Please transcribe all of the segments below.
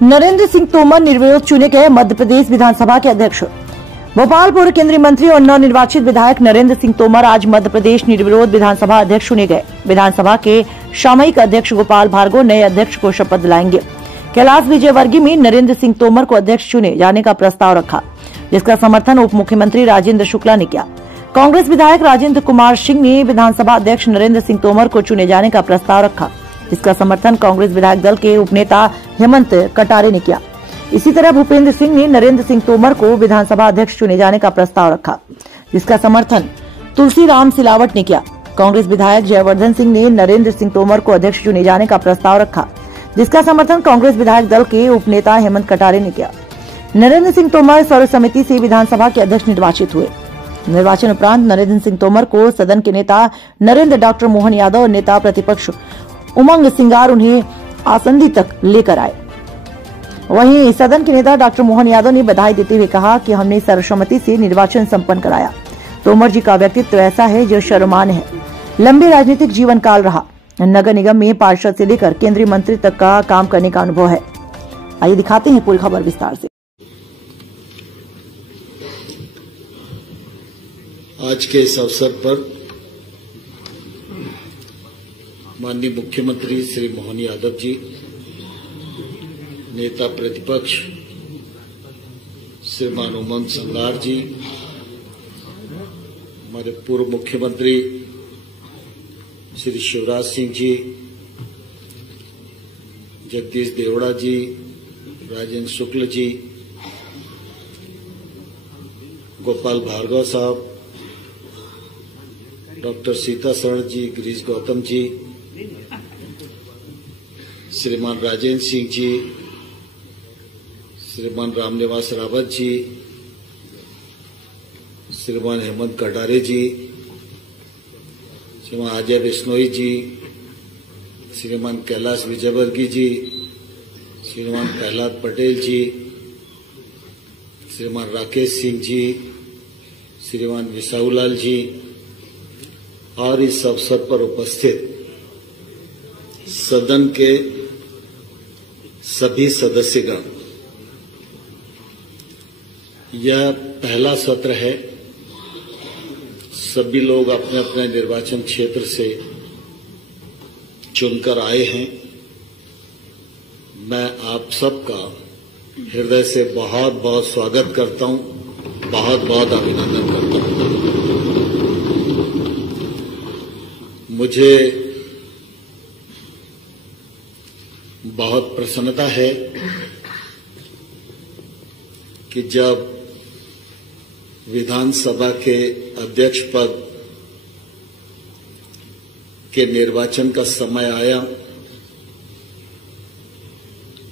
नरेंद्र सिंह तोमर निर्विरोध चुने गए मध्य प्रदेश विधानसभा के अध्यक्ष। भोपाल पूर्व केंद्रीय मंत्री और नवनिर्वाचित विधायक नरेंद्र सिंह तोमर आज मध्य प्रदेश निर्विरोध विधानसभा अध्यक्ष चुने गए। विधानसभा के सामयिक अध्यक्ष गोपाल भार्गव नए अध्यक्ष को शपथ दिलाएंगे। कैलाश विजयवर्गीय में नरेंद्र सिंह तोमर को अध्यक्ष चुने जाने का प्रस्ताव रखा, जिसका समर्थन उप मुख्यमंत्री राजेंद्र शुक्ला ने किया। कांग्रेस विधायक राजेंद्र कुमार सिंह ने विधानसभा अध्यक्ष नरेंद्र सिंह तोमर को चुने जाने का प्रस्ताव रखा, जिसका समर्थन कांग्रेस विधायक दल के उपनेता हेमंत कटारे ने किया। इसी तरह भूपेंद्र सिंह ने नरेंद्र सिंह तोमर को विधानसभा अध्यक्ष चुने जाने का प्रस्ताव रखा, जिसका समर्थन तुलसीराम सिलावट ने किया। कांग्रेस विधायक जयवर्धन सिंह ने नरेंद्र सिंह तोमर को अध्यक्ष चुने जाने का प्रस्ताव रखा, जिसका समर्थन कांग्रेस विधायक दल के उपनेता हेमंत कटारे ने किया। नरेंद्र सिंह तोमर सर्वसम्मति से विधानसभा के अध्यक्ष निर्वाचित हुए। निर्वाचन उपरांत नरेंद्र सिंह तोमर को सदन के नेता नरेंद्र डॉक्टर मोहन यादव और नेता प्रतिपक्ष उमंग सिंगार उन्हें आसंदी तक लेकर आए। वहीं सदन के नेता डॉक्टर मोहन यादव ने बधाई देते हुए कहा कि हमने सर्वसम्मति से निर्वाचन संपन्न कराया। तोमर जी का व्यक्तित्व ऐसा है जो सर्वमान्य है। लंबे राजनीतिक जीवन काल रहा। नगर निगम में पार्षद से लेकर केंद्रीय मंत्री तक का काम करने का अनुभव है। आइए दिखाते हैं पूरी खबर विस्तार से। आज के इस अवसर पर माननीय मुख्यमंत्री श्री मोहन यादव जी, नेता प्रतिपक्ष श्रीमान उमंग सिंगार जी, हमारे पूर्व मुख्यमंत्री श्री शिवराज सिंह जी, जगदीश देवड़ा जी, राजेंद्र शुक्ल जी, गोपाल भार्गव साहब, डॉक्टर सीता शरण जी, गिरीश गौतम जी, श्रीमान राजेंद्र सिंह जी, श्रीमान रामनिवास रावत जी, श्रीमान हेमंत कटारे जी, श्रीमान अजय बिश्नोई जी, श्रीमान कैलाश विजयवर्गीय जी, श्रीमान प्रहलाद पटेल जी, श्रीमान राकेश सिंह जी, श्रीमान विसाऊलाल जी और इस अवसर पर उपस्थित सदन के सभी सदस्यगण, यह पहला सत्र है। सभी लोग अपने अपने निर्वाचन क्षेत्र से चुनकर आए हैं। मैं आप सबका हृदय से बहुत बहुत स्वागत करता हूं, बहुत बहुत अभिनंदन करता हूं। मुझे बहुत प्रसन्नता है कि जब विधानसभा के अध्यक्ष पद के निर्वाचन का समय आया,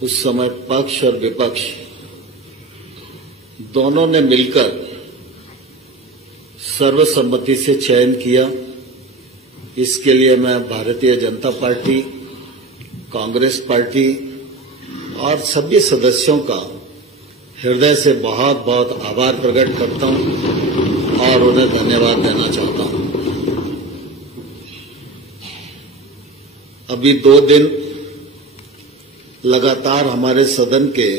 उस समय पक्ष और विपक्ष दोनों ने मिलकर सर्वसम्मति से चयन किया। इसके लिए मैं भारतीय जनता पार्टी, कांग्रेस पार्टी और सभी सदस्यों का हृदय से बहुत बहुत आभार प्रकट करता हूं और उन्हें धन्यवाद देना चाहता हूं। अभी 2 दिन लगातार हमारे सदन के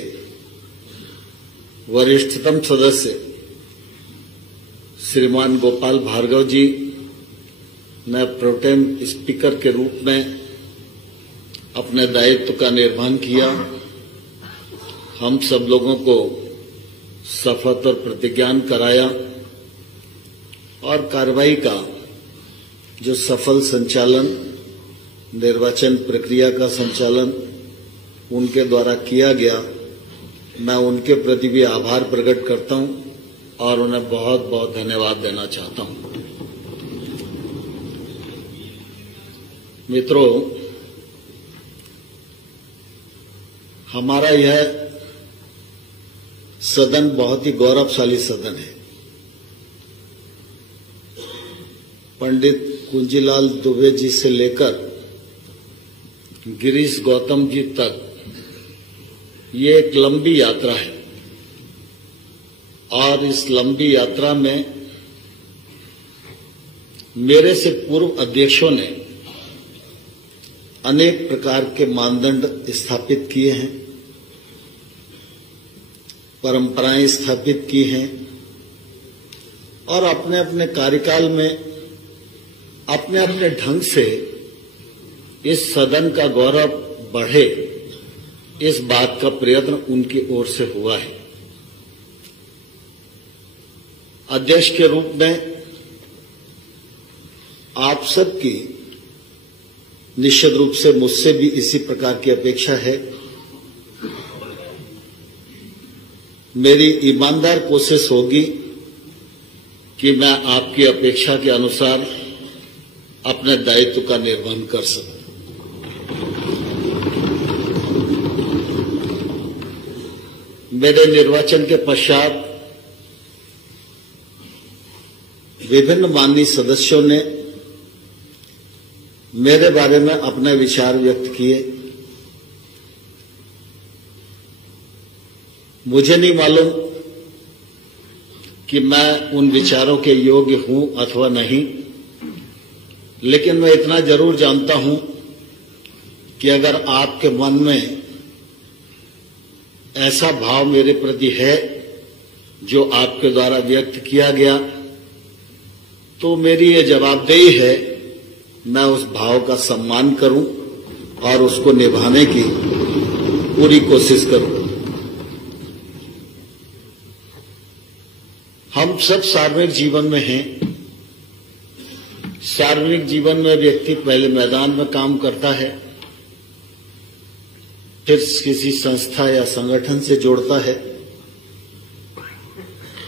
वरिष्ठतम सदस्य श्रीमान गोपाल भार्गव जी ने प्रोटेम स्पीकर के रूप में अपने दायित्व का निर्वहन किया। हम सब लोगों को शपथ और प्रतिज्ञान कराया और कार्रवाई का जो सफल संचालन, निर्वाचन प्रक्रिया का संचालन उनके द्वारा किया गया, मैं उनके प्रति भी आभार प्रकट करता हूं और उन्हें बहुत बहुत धन्यवाद देना चाहता हूं। मित्रों, हमारा यह सदन बहुत ही गौरवशाली सदन है। पंडित कुंजीलाल दुबे जी से लेकर गिरीश गौतम जी तक ये एक लंबी यात्रा है और इस लंबी यात्रा में मेरे से पूर्व अध्यक्षों ने अनेक प्रकार के मानदंड स्थापित किए हैं परंपराएं स्थापित की हैं और अपने अपने कार्यकाल में अपने अपने ढंग से इस सदन का गौरव बढ़े, इस बात का प्रयत्न उनकी ओर से हुआ है। अध्यक्ष के रूप में आप सबकी निश्चित रूप से मुझसे भी इसी प्रकार की अपेक्षा है। मेरी ईमानदार कोशिश होगी कि मैं आपकी अपेक्षा के अनुसार अपने दायित्व का निर्वहन कर सकूं। मेरे निर्वाचन के पश्चात विभिन्न माननीय सदस्यों ने मेरे बारे में अपने विचार व्यक्त किए। मुझे नहीं मालूम कि मैं उन विचारों के योग्य हूं अथवा नहीं, लेकिन मैं इतना जरूर जानता हूं कि अगर आपके मन में ऐसा भाव मेरे प्रति है जो आपके द्वारा व्यक्त किया गया, तो मेरी ये जवाबदेही है मैं उस भाव का सम्मान करूं और उसको निभाने की पूरी कोशिश करूं। हम सब सार्वजनिक जीवन में हैं। सार्वजनिक जीवन में व्यक्ति पहले मैदान में काम करता है, फिर किसी संस्था या संगठन से जोड़ता है,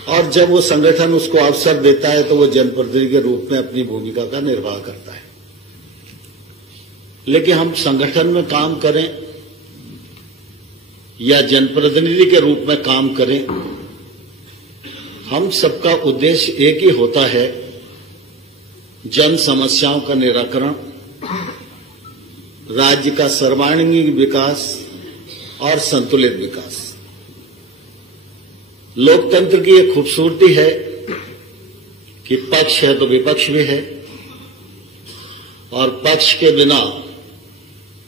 और जब वो संगठन उसको अवसर देता है तो वो जनप्रतिनिधि के रूप में अपनी भूमिका का निर्वाह करता है। लेकिन हम संगठन में काम करें या जनप्रतिनिधि के रूप में काम करें, हम सबका उद्देश्य एक ही होता है, जन समस्याओं का निराकरण, राज्य का सर्वांगीण विकास और संतुलित विकास। लोकतंत्र की एक खूबसूरती है कि पक्ष है तो विपक्ष भी है, और पक्ष के बिना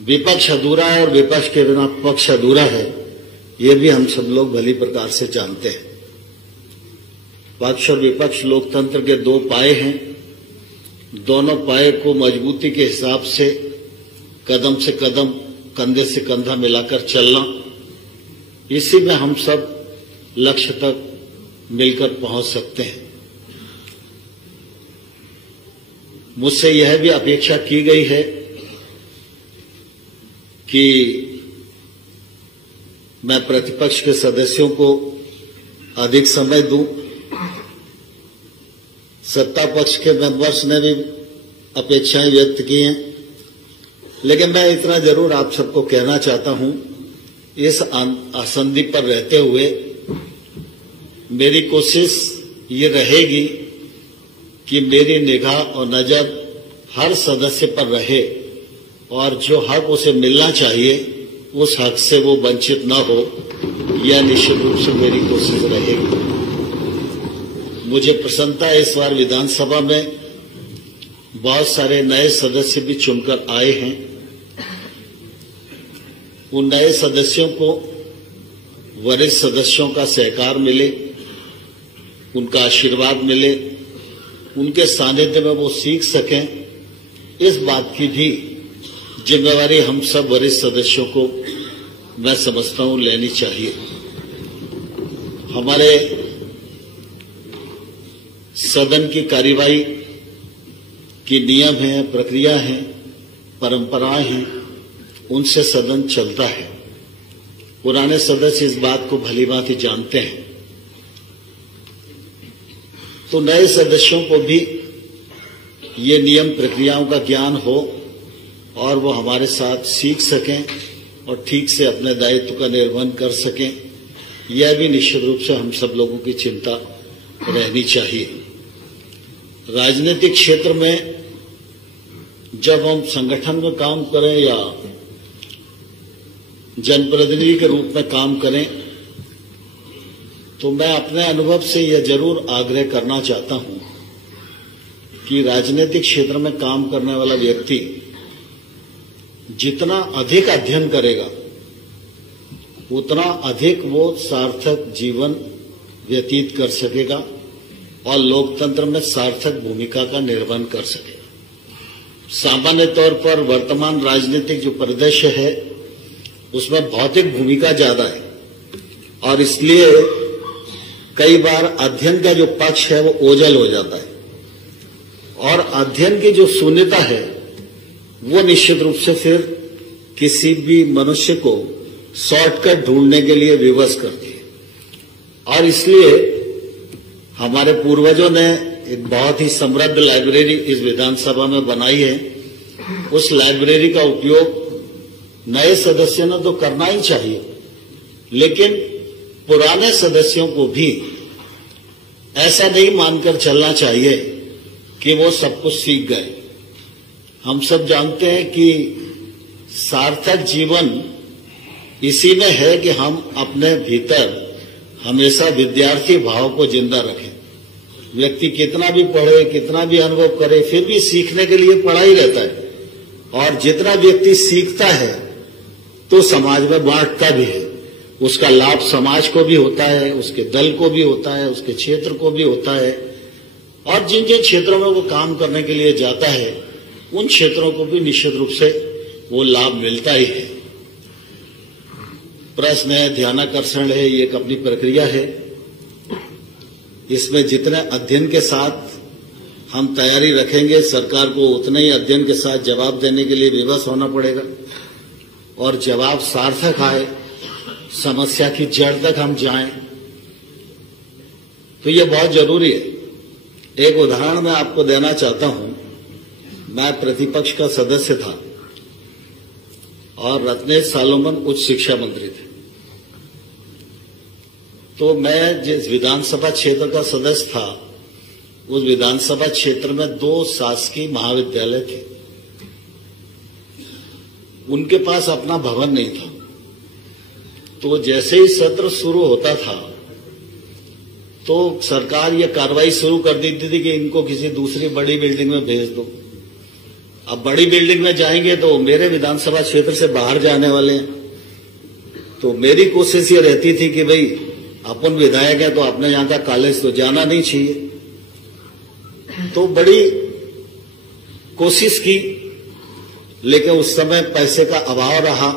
विपक्ष अधूरा है और विपक्ष के बिना पक्ष अधूरा है, ये भी हम सब लोग भली प्रकार से जानते हैं। पक्ष और विपक्ष लोकतंत्र के दो पाए हैं। दोनों पाए को मजबूती के हिसाब से कदम से कदम, कंधे से कंधा मिलाकर चलना, इसी में हम सब लक्ष्य तक मिलकर पहुंच सकते हैं। मुझसे यह भी अपेक्षा की गई है कि मैं प्रतिपक्ष के सदस्यों को अधिक समय दूं। सत्ता पक्ष के मेंबर्स ने भी अपेक्षाएं व्यक्त की हैं, लेकिन मैं इतना जरूर आप सबको कहना चाहता हूं, इस आसंदी पर रहते हुए मेरी कोशिश ये रहेगी कि मेरी निगाह और नजर हर सदस्य पर रहे और जो हक उसे मिलना चाहिए उस हक से वो वंचित न हो, यह निश्चित रूप से मेरी कोशिश रहेगी। मुझे प्रसन्नता है इस बार विधानसभा में बहुत सारे नए सदस्य भी चुनकर आए हैं। उन नए सदस्यों को वरिष्ठ सदस्यों का सहकार मिले, उनका आशीर्वाद मिले, उनके सानिध्य में वो सीख सकें, इस बात की भी जिम्मेवारी हम सब वरिष्ठ सदस्यों को मैं समझता हूं लेनी चाहिए। हमारे सदन की कार्यवाही की नियम हैं, प्रक्रिया हैं, परंपराएं हैं, उनसे सदन चलता है। पुराने सदस्य इस बात को भलीभांति जानते हैं। तो नए सदस्यों को भी ये नियम प्रक्रियाओं का ज्ञान हो और वो हमारे साथ सीख सकें और ठीक से अपने दायित्व का निर्वहन कर सकें, यह भी निश्चित रूप से हम सब लोगों की चिंता रहनी चाहिए। राजनीतिक क्षेत्र में जब हम संगठन में काम करें या जनप्रतिनिधि के रूप में काम करें, तो मैं अपने अनुभव से यह जरूर आग्रह करना चाहता हूं कि राजनीतिक क्षेत्र में काम करने वाला व्यक्ति जितना अधिक अध्ययन करेगा उतना अधिक वो सार्थक जीवन व्यतीत कर सकेगा और लोकतंत्र में सार्थक भूमिका का निर्वहन कर सकेगा। सामान्य तौर पर वर्तमान राजनीतिक जो परिदृश्य है उसमें भौतिक भूमिका ज्यादा है और इसलिए कई बार अध्ययन का जो पक्ष है वो ओझल हो जाता है और अध्ययन की जो शून्यता है वो निश्चित रूप से फिर किसी भी मनुष्य को शॉर्टकट ढूंढने के लिए विवश करती है। और इसलिए हमारे पूर्वजों ने एक बहुत ही समृद्ध लाइब्रेरी इस विधानसभा में बनाई है। उस लाइब्रेरी का उपयोग नए सदस्यों ने तो करना ही चाहिए, लेकिन पुराने सदस्यों को भी ऐसा नहीं मानकर चलना चाहिए कि वो सब कुछ सीख गए। हम सब जानते हैं कि सार्थक जीवन इसी में है कि हम अपने भीतर हमेशा विद्यार्थी भाव को जिंदा रखें। व्यक्ति कितना भी पढ़े, कितना भी अनुभव करे, फिर भी सीखने के लिए पढ़ा ही रहता है और जितना व्यक्ति सीखता है तो समाज में बांटता भी है। उसका लाभ समाज को भी होता है, उसके दल को भी होता है, उसके क्षेत्र को भी होता है और जिन जिन क्षेत्रों में वो काम करने के लिए जाता है उन क्षेत्रों को भी निश्चित रूप से वो लाभ मिलता ही है। प्रश्न है, ध्यानाकर्षण है, ये एक अपनी प्रक्रिया है। इसमें जितने अध्ययन के साथ हम तैयारी रखेंगे, सरकार को उतने ही अध्ययन के साथ जवाब देने के लिए विवश होना पड़ेगा और जवाब सार्थक आए, समस्या की जड़ तक हम जाएं, तो ये बहुत जरूरी है। एक उदाहरण मैं आपको देना चाहता हूं। मैं प्रतिपक्ष का सदस्य था और रत्नेश सालोमन उच्च शिक्षा मंत्री थे। तो मैं जिस विधानसभा क्षेत्र का सदस्य था उस विधानसभा क्षेत्र में 2 शासकीय महाविद्यालय थे। उनके पास अपना भवन नहीं था। तो जैसे ही सत्र शुरू होता था तो सरकार ये कार्रवाई शुरू कर देती थी कि इनको किसी दूसरी बड़ी बिल्डिंग में भेज दो। अब बड़ी बिल्डिंग में जाएंगे तो मेरे विधानसभा क्षेत्र से बाहर जाने वाले हैं। तो मेरी कोशिश ये रहती थी कि भाई अपन विधायक है तो अपने यहां का कॉलेज तो जाना नहीं चाहिए। तो बड़ी कोशिश की, लेकिन उस समय पैसे का अभाव रहा।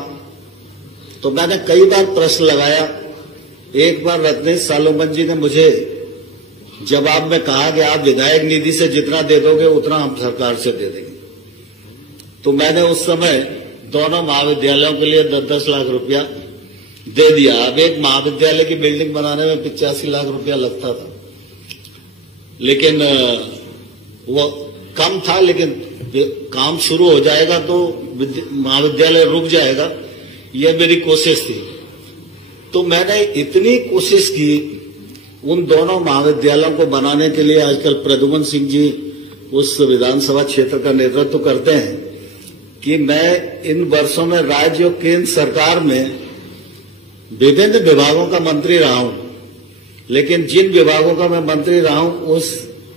तो मैंने कई बार प्रश्न लगाया। एक बार रत्नेश सालोमन जी ने मुझे जवाब में कहा कि आप विधायक निधि से जितना दे दोगे उतना हम सरकार से दे देंगे। तो मैंने उस समय दोनों महाविद्यालयों के लिए 10-10 लाख रुपया दे दिया। अब एक महाविद्यालय की बिल्डिंग बनाने में 85 लाख रुपया लगता था, लेकिन वो कम था। लेकिन काम शुरू हो जाएगा तो महाविद्यालय रुक जाएगा, यह मेरी कोशिश थी। तो मैंने इतनी कोशिश की उन दोनों महाविद्यालयों को बनाने के लिए। आजकल प्रद्युमन सिंह जी उस विधानसभा क्षेत्र का नेतृत्व करते हैं कि मैं इन वर्षों में राज्य और केंद्र सरकार में विभिन्न विभागों का मंत्री रहा हूं, लेकिन जिन विभागों का मैं मंत्री रहा हूं उस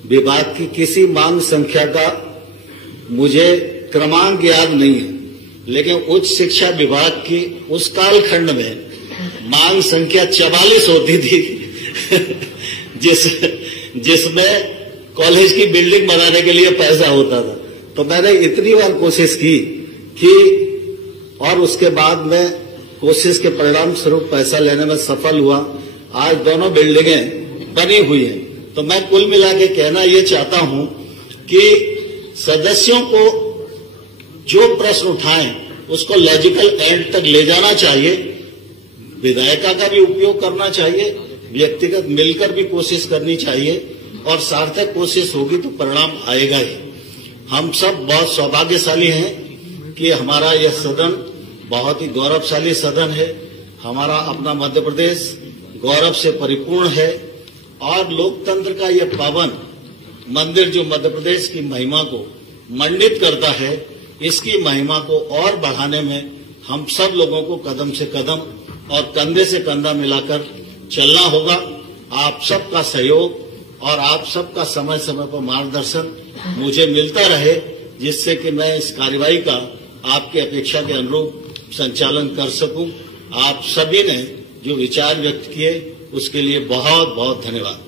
विभाग की किसी मांग संख्या का मुझे क्रमांक याद नहीं है। लेकिन उच्च शिक्षा विभाग की उस कालखंड में मांग संख्या 44 होती थी जिसमें कॉलेज की बिल्डिंग बनाने के लिए पैसा होता था। तो मैंने इतनी बार कोशिश की कि और उसके बाद में कोशिश के परिणाम स्वरूप पैसा लेने में सफल हुआ। आज दोनों बिल्डिंगें बनी हुई हैं। तो मैं कुल मिला के कहना ये चाहता हूं कि सदस्यों को जो प्रश्न उठाएं उसको लॉजिकल एंड तक ले जाना चाहिए। विधायिका का भी उपयोग करना चाहिए, व्यक्तिगत मिलकर भी कोशिश करनी चाहिए और सार्थक कोशिश होगी तो परिणाम आएगा ही। हम सब बहुत सौभाग्यशाली हैं कि हमारा यह सदन बहुत ही गौरवशाली सदन है। हमारा अपना मध्य प्रदेश गौरव से परिपूर्ण है और लोकतंत्र का यह पावन मंदिर जो मध्य प्रदेश की महिमा को मंडित करता है, इसकी महिमा को और बढ़ाने में हम सब लोगों को कदम से कदम और कंधे से कंधा मिलाकर चलना होगा। आप सबका सहयोग और आप सबका समय समय पर मार्गदर्शन मुझे मिलता रहे, जिससे कि मैं इस कार्यवाही का आपकी अपेक्षा के अनुरूप संचालन कर सकूं आप सभी ने जो विचार व्यक्त किए उसके लिए बहुत बहुत धन्यवाद।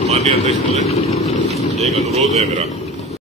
माननीय अध्यक्ष महोदय, एक अनुरोध है मेरा।